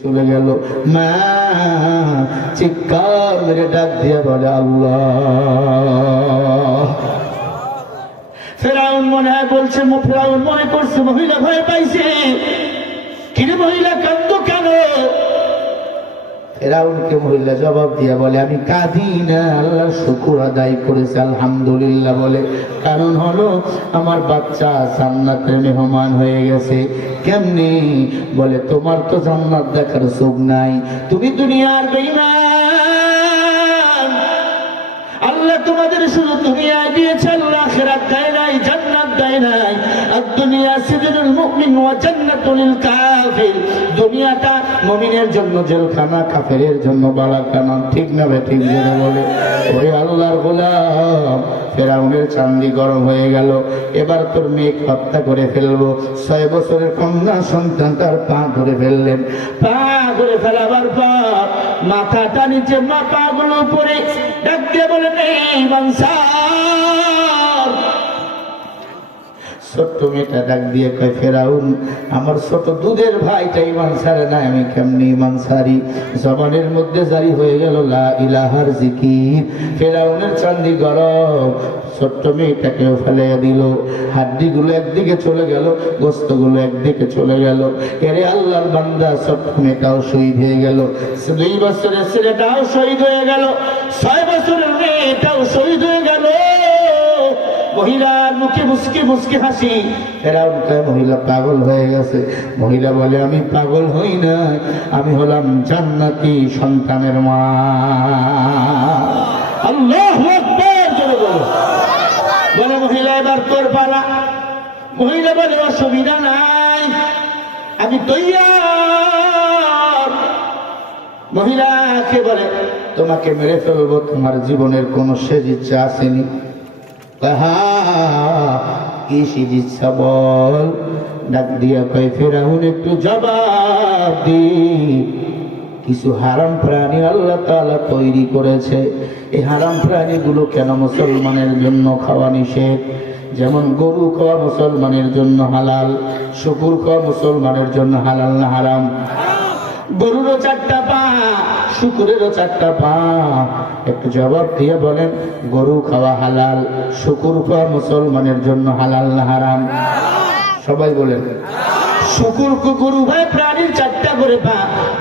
চলে গেল। মা চিৎকার মেরে ডাক দিয়ে বলে আল্লাহ। ফেরাউন মনে হয় বলছে, ফেরাউন মনে করছে মহিলা ভয় পাইছে, কিন্তু মহিলা কাঁদতো কেন? ফেরাউনকে মহিলা জবাব দিয়া বলে আমি কাঁদি না, আল্লাহর শুকর আদায় করেছে আলহামদুলিল্লাহ বলে। কারণ হলো আমার বাচ্চা জান্নাতের মেহমান হয়ে গেছে। কেমনি? বলে তোমার তো জান্নাত দেখার চোখ নাই, তুমি দুনিয়ার বেঈমান। আল্লাহ তোমাদের শুধু দুনিয়া দিয়েছে, আল্লাহ আখিরাত দেয় নাই, জান্নাত দেয় নাই। আর দুনিয়া সিজনুল মুমিন ওয়া জান্নাতুল কাফির। দুনিয়াটা মুমিনের জন্য জেলখানা, কাফেরের জন্য বালাখানা। ঠিক না বে ঠিক জেনে বলে। ওই আল্লাহর গোলাম ফেরাউনের চান্দি গরম হয়ে গেল। এবার তোর মেয়ে হত্যা করে ফেলবো। 6 বছরের কন্যা সন্তান তার পা ধরে ফেললেন। পা ধরে ফেলাবার পর মাথাটা নিচে, মা পা গুলো উপরে ডাক দিয়ে বলে নেই মানসার। ছোট্ট মেয়েটা ডাক দিয়ে কয় ফেরাউন আমার ছোট দুধের ভাইটা ইমান ছাড়ে না, আমি কেমনি ইমান ছাড়ি? জবানের মধ্যে জারি হয়ে গেল লা ইলাহার জিকির। ফেরাউনের চান্দি গরম, ছোট্ট মেয়েটাকেও ফেলে দিল। হাড্ডিগুলো একদিকে চলে গেল, গোস্তগুলো একদিকে চলে গেল। এরে আল্লাহর বান্দা, ছোট্ট মেয়েটাও শহীদ হয়ে গেল। 2 বছরের ছেলেটাও শহীদ হয়ে গেল। 6 বছরের মেয়েটাও শহীদ হয়ে গেল। মহিলার মুখে মুসকি মুসকি হাসি। ফেরাউন কয় মহিলা পাগল হয়ে গেছে। মহিলা বলে আমি পাগল হই না, আমি হলাম জান্নাতি সন্তানের মা। আল্লাহু আকবার জোরে বলো। বলে মহিলা এবার তোর পালা। মহিলা বলে অসুবিধা নাই, আমি তৈয়ার। মহিলাকে বলে তোমাকে মেরে ফেলবো, তোমার জীবনের কোনো শেষ ইচ্ছা আসেনি? কি শেষ ইচ্ছা বল? ডাক দিয়া কয় ফেরাউন একটু জবাব দি। কিছু হারাম প্রাণী আল্লাহ তাআলা তৈরি করেছে, এই হারাম প্রাণীগুলো কেন মুসলমানের জন্য খাওয়া নিষেধ? যেমন গরু খাওয়া মুসলমানের জন্য হালাল, শুকুর খাওয়া মুসলমানের জন্য হালাল না হারাম? গরুরও 4টা পা, শুকুরেরও 4টা পা। একটু জবাব দিয়ে বলেন গরু খাওয়া হালাল, শুকুর খাওয়া মুসলমানের জন্য হালাল না হারাম? সবাই বলেন। শুকুর কুকুর উভয় প্রাণীর 4টা করে পা।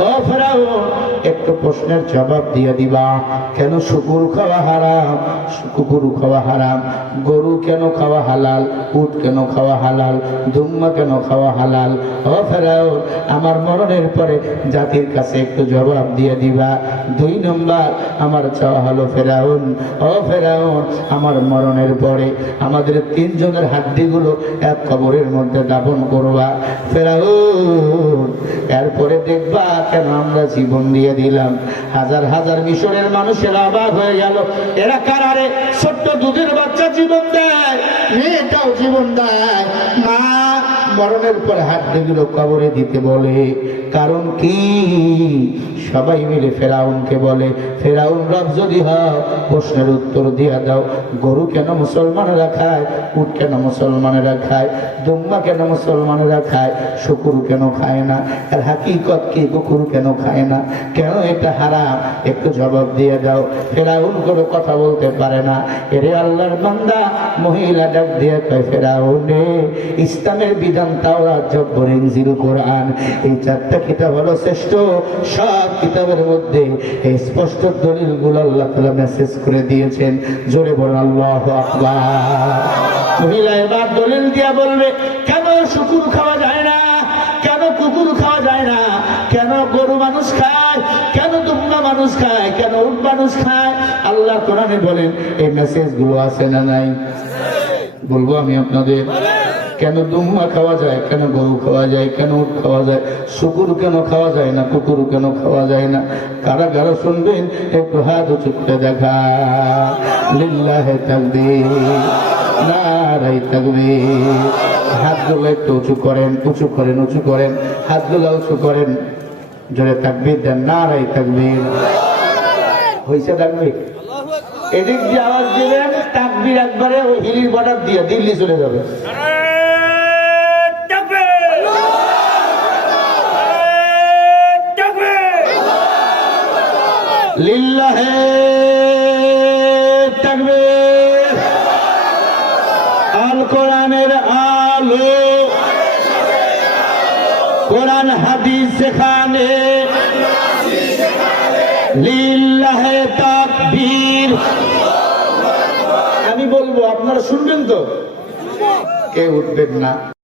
ও ফেরাউন একটু প্রশ্নের জবাব দিয়ে দিবা, কেন শুকুর খাওয়া হারাম, কুকুর খাওয়া হারাম? গরু কেন খাওয়া হালাল, উট কেন খাওয়া হালাল, দুম্বা কেন খাওয়া হালাল? ও ফেরাউন আমার মরণের পরে জাতির কাছে একটু জবাব দিয়ে দিবা। 2 নম্বর আমার চাওয়া হলো ফেরাউন, ও ফেরাউন আমার মরণের পরে আমাদের 3 জনের হাড্ডিগুলো এক কবরের মধ্যে দাফন করবা। ফেরাউন এরপরে দেখবা কেন আমরা জীবন দিয়ে দিলাম। হাজার হাজার মিশরের মানুষের অবাক হয়ে গেল, এরা কারারে? ছোট্ট দুধের বাচ্চা জীবন দেয়, মেয়েটাও জীবন দেয়, মা মরণের পরে হাড্ডিগুলো কবরে দিতে বলে। কারণ কি? সবাই মিলে ফেরাউনকে বলে ফেরাউন রব যদি হও প্রশ্নের উত্তর দিয়া দাও। গরু কেন মুসলমানেরা খায়, উট কেন মুসলমানেরা খায়, দুম্বা কেন মুসলমানেরা খায়, শুকুর কেন খায় না? আর হাকিকত কি কুকুর কেন খায় না? কেন এটা হারাম? একটু জবাব দিয়ে দাও। ফেরাউন কোনো কথা বলতে পারে না। এরে আল্লাহর বান্দা মহিলা ডাক দিয়ে কয় ফেরাউন রে, ইসলামের বিধান তাওরাত, জব্বর, ইনজিল, কোরআন, এই 4টা কিতাব হলো শ্রেষ্ঠ। সব কিতাবের মধ্যে এই স্পষ্ট দলিলগুলো আল্লাহ তাআলা মেসেজ করে দিয়েছেন। জোরে বলেন আল্লাহু আকবার। মহিলা এবার দলিল দিয়া বলবে কেন শুকুর খাওয়া যায় না, কেন কুকুর খাওয়া যায় না, কেন গরু মানুষ খায়, কেন দুম্বা মানুষ খায়, কেন উট মানুষ খায়? আল্লাহ কোরআনে বলেন এই মেসেজগুলো আছে না নাই? বলবো আমি আপনাদের। কেন দুম্বা খাওয়া যায়, কেন গরু খাওয়া যায়, কেন উট খাওয়া যায়, শুকুর কেন খাওয়া যায় না, কুকুর কেন খাওয়া যায় না? কারা কারা শুনবেন একটু হাত উঁচু করে দেখা। লিল্লাহে তাকবীর, নারায়ে তাকবীর। হাতগুলো একটু উঁচু করেন, উঁচু করেন, উঁচু করেন, হাতগুলো উঁচু করেন, জোরে তাকবীর দেন, নারায়ে তাকবীর। হয়েছে তাকবীর? এদিক দিয়ে আওয়াজ দিবেন, তাকবীর একবারে ওই হিলির বর্ডার দিয়ে দিল্লি চলে যাবে। লিল্লাহে তাকবীর। আল কোরআনের আলো, কোরআন হাদিস সেখানে, লিল্লাহে তাকবীর। আমি বলবো, আপনারা শুনবেন তো? কে উঠবেন না?